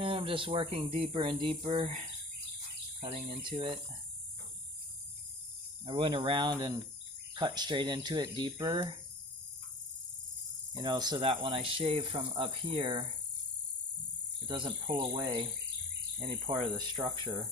And I'm just working deeper and deeper, cutting into it. I went around and cut straight into it deeper, you know, so that when I shave from up here, it doesn't pull away any part of the structure.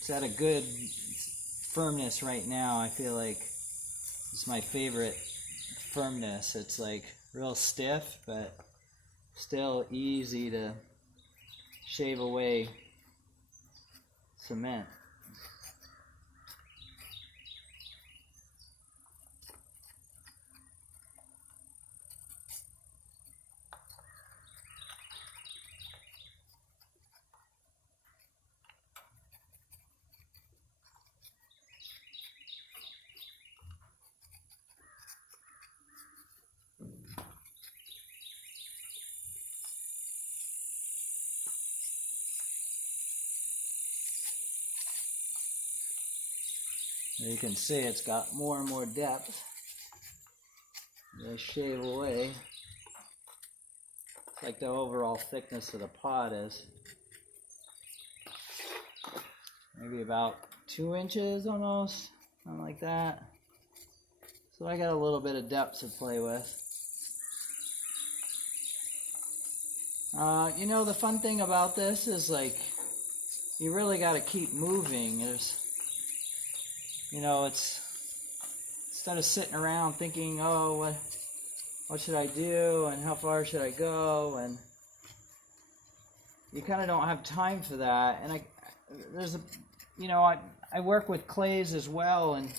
It's at a good firmness right now. I feel like it's my favorite firmness. It's like real stiff, but still easy to shave away cement. You can see it's got more and more depth as I shave away. It's like the overall thickness of the pot is maybe about 2 inches almost, something like that. So I got a little bit of depth to play with. You know, the fun thing about this is like you really got to keep moving. You know, it's instead of sitting around thinking, oh, what should I do and how far should I go, and you kind of don't have time for that. And I work with clays as well, and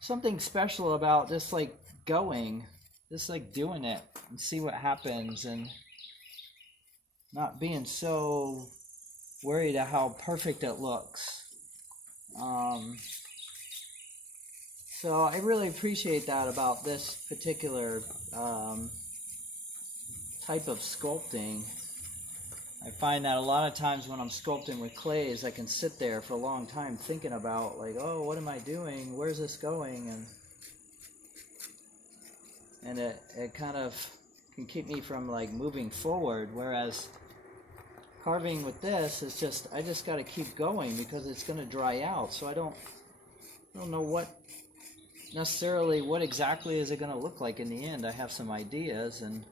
something special about just like going, just like doing it and see what happens, and not being so worried at how perfect it looks. So I really appreciate that about this particular type of sculpting. I find that a lot of times when I'm sculpting with clays, I can sit there for a long time thinking about like, oh, what am I doing? Where's this going? And it kind of can keep me from like moving forward. Whereas carving with this is just, I just got to keep going because it's going to dry out. So I don't know what exactly is it going to look like in the end. I have some ideas, and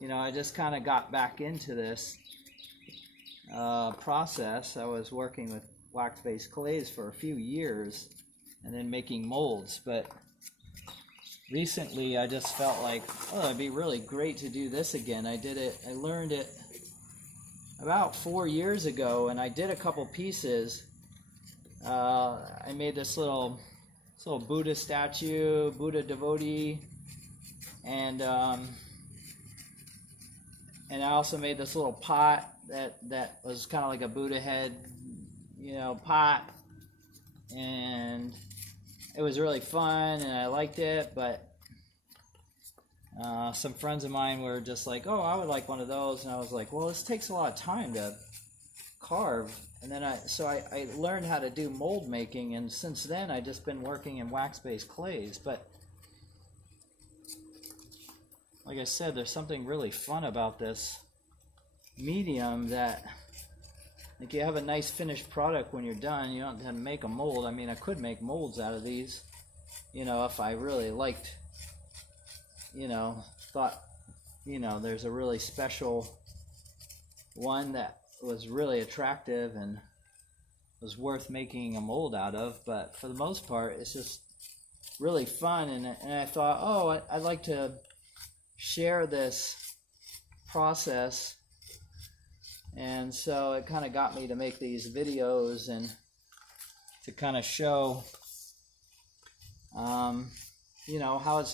you know, I just kind of got back into this process. I was working with wax-based clays for a few years and then making molds, but recently I just felt like, oh, it'd be really great to do this again. I learned it about 4 years ago, and I did a couple pieces. I made this little Buddha statue, Buddha devotee, and I also made this little pot that was kind of like a Buddha head, you know, pot, and it was really fun and I liked it, but some friends of mine were just like, oh, I would like one of those, and I was like, well, this takes a lot of time to carve. And then I learned how to do mold making, and since then I've just been working in wax-based clays. But like I said, there's something really fun about this medium that, like, you have a nice finished product when you're done. You don't have to make a mold. I mean, I could make molds out of these, you know, if I really liked, you know, thought, you know, there's a really special one that was really attractive and was worth making a mold out of. But for the most part, it's just really fun, and I thought, oh, I'd like to share this process, and so it kind of got me to make these videos and to kind of show you know, how it's